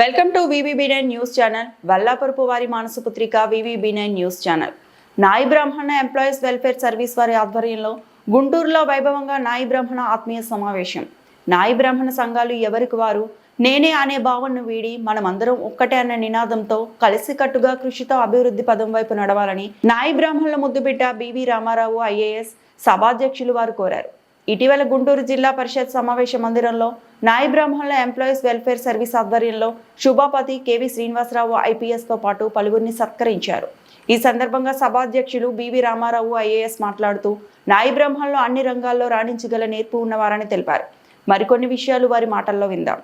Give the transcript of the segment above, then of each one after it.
Welcome to VVB nine news channel Vallaparupu వారి మానస పుత్రిక VVB nine news channel. నాయి బ్రాహ్మణ ఎంప్లాయీస్ వెల్ఫేర్ సర్వీస్ వారి ఆధ్వర్యంలో గుంటూరులో వైభవంగా నాయి బ్రాహ్మణ ఆత్మీయ సమావేశం. నాయి బ్రాహ్మణ సంఘాలు ఎవరికి వారు? నేనే అనే భావనను వీడి మనమందరం ఒక్కటే అన్న నినాదంతో కలిసికట్టుగా కృషితో అభివృద్ధి పదం వైపు నడవాలని నాయి బ్రాహ్మణుల ముద్దుబిడ్డ బివి రామారావు ఐఏఎస్ సభాధ్యక్షులు వారు కోరారు. ఇటీవల గుంటూరు జిల్లా పరిషత్ సమావేశ మందిరంలో నాయి బ్రాహ్మణుల ఎంప్లాయీస్ వెల్ఫేర్ సర్వీస్ ఆధ్వర్యంలో శుభాపతి కెవి శ్రీనివాసరావు ఐపీఎస్తో పాటు పలువురిని సత్కరించారు. ఈ సందర్భంగా సభాధ్యక్షులు బివి రామారావు ఐఏఎస్ మాట్లాడుతూ నాయి బ్రాహ్మణులు అన్ని రంగాల్లో రాణించగల నేర్పు ఉన్నవారని తెలిపారు. మరికొన్ని విషయాలు వారి మాటల్లో విందాం.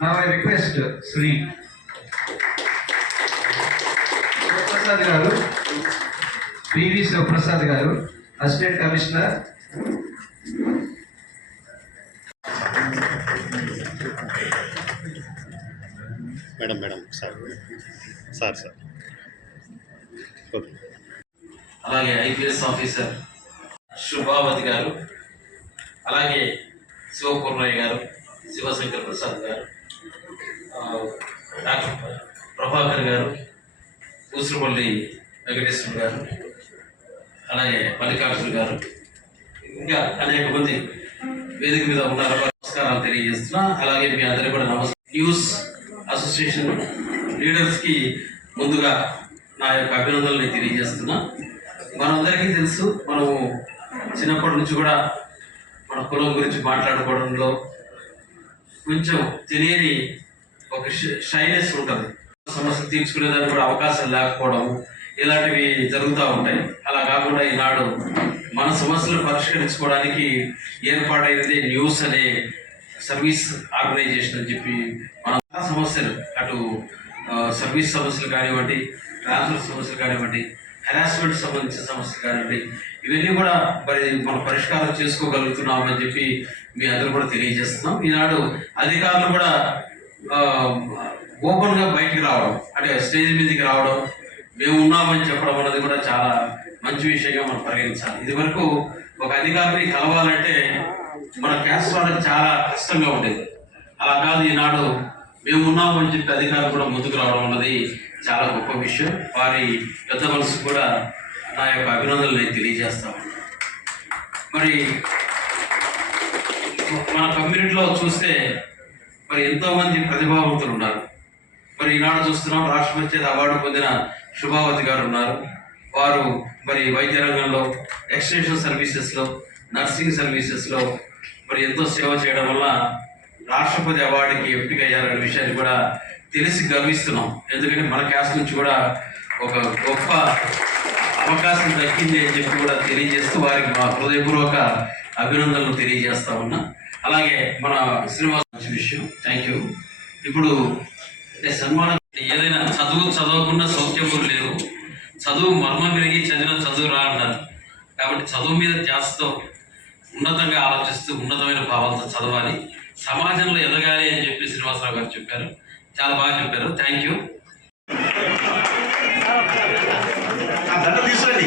I request Sri శివప్రసాద్ గారు పివి శివప్రసాద్ గారు assistant commissioner madam madam sir sir sir అలాగే ఐపీఎస్ ఆఫీసర్ శుభావతి గారు అలాగే శివపూర్ణయ్య గారు శివశంకర్ ప్రసాద్ గారు. డాక్టర్ ప్రభాకర్ గారు ఊసురుపల్లి వెంకటేశ్వర గారు అలాగే మల్లికార్జున గారు ఇంకా అనేక మంది వేదిక మీద ఉన్నారు. నమస్కారాలు తెలియజేస్తున్నా. అలాగే మీ అందరికీ కూడా నమస్కారం న్యూస్ అసోసియేషన్ లీడర్స్కి ముందుగా నా యొక్క అభినందనలు తెలియజేస్తున్నా. మనందరికీ తెలుసు మనము చిన్నప్పటి నుంచి కూడా మన కులం గురించి మాట్లాడుకోవడంలో కొంచెం తెలియని ఒక షైనెస్ ఉంటుంది. సమస్య తీర్చుకునేదానికి కూడా అవకాశం లేకపోవడం ఇలాంటివి జరుగుతూ ఉంటాయి. అలా కాకుండా ఈనాడు మన సమస్యలు పరిష్కరించుకోవడానికి ఏర్పాటైనది న్యూస్ అనే సర్వీస్ ఆర్గనైజేషన్ అని చెప్పి మన సమస్యలు అటు సర్వీస్ సమస్యలు కానివ్వండి ట్రాన్స్ఫర్ సమస్యలు కానివ్వండి హెరాస్మెంట్ సంబంధించిన సమస్యలు కానివ్వండి ఇవన్నీ కూడా మరి మనం పరిష్కారం చేసుకోగలుగుతున్నామని చెప్పి మీ అందరూ కూడా తెలియజేస్తున్నాం. ఈనాడు అధికారులు కూడా ఓపెన్గా బయటికి రావడం అంటే స్టేజ్ మీదకి రావడం మేము ఉన్నామని చెప్పడం అన్నది కూడా చాలా మంచి విషయంగా మనం పరిగణించాలి. ఇది వరకు ఒక అధికారిని కలవాలంటే మన క్యాస్ట్ వాళ్ళకి చాలా కష్టంగా ఉండేది. అలా కాదు ఈనాడు మేము ఉన్నామని చెప్పి అధికారులు కూడా ముందుకు రావడం అన్నది చాలా గొప్ప విషయం. వారి పెద్ద మనసు కూడా నా యొక్క అభినందనలు నేను తెలియజేస్తాను మరి మన కమ్యూనిటీలో చూస్తే మరి ఎంతో మంది ప్రతిభావంతులు ఉన్నారు. మరి ఈనాడు చూస్తున్నాం రాష్ట్రపతి అవార్డు పొందిన శుభావతి గారు ఉన్నారు. వారు మరి వైద్య రంగంలో ఎక్స్టెన్షన్ సర్వీసెస్లో నర్సింగ్ సర్వీసెస్లో మరి ఎంతో సేవ చేయడం వల్ల రాష్ట్రపతి అవార్డుకి ఎంపిక అయ్యారనే విషయాన్ని కూడా తెలిసి గర్విస్తున్నాం. ఎందుకంటే మన క్యాస్ట్ నుంచి కూడా ఒక గొప్ప అవకాశం దక్కింది అని చెప్పి కూడా తెలియజేస్తూ వారికి మా హృదయపూర్వక అభినందనలు తెలియజేస్తా ఉన్నా. అలాగే మన శ్రీనివాస్ మంచి విషయం. థ్యాంక్ యూ ఇప్పుడు అంటే సన్మానం ఏదైనా చదువు చదవకుండా సౌఖ్యములు లేవు. చదువు మర్మం పెరిగి చదివిన చదువు రా అన్నారు కాబట్టి చదువు మీద ధ్యాసతో ఉన్నతంగా ఆలోచిస్తూ ఉన్నతమైన భావాలతో చదవాలి. సమాజంలో ఎదగాలి అని చెప్పి శ్రీనివాసరావు గారు చెప్పారు. చాలా బాగా చెప్పారు. థ్యాంక్ యూ తీసుకోండి.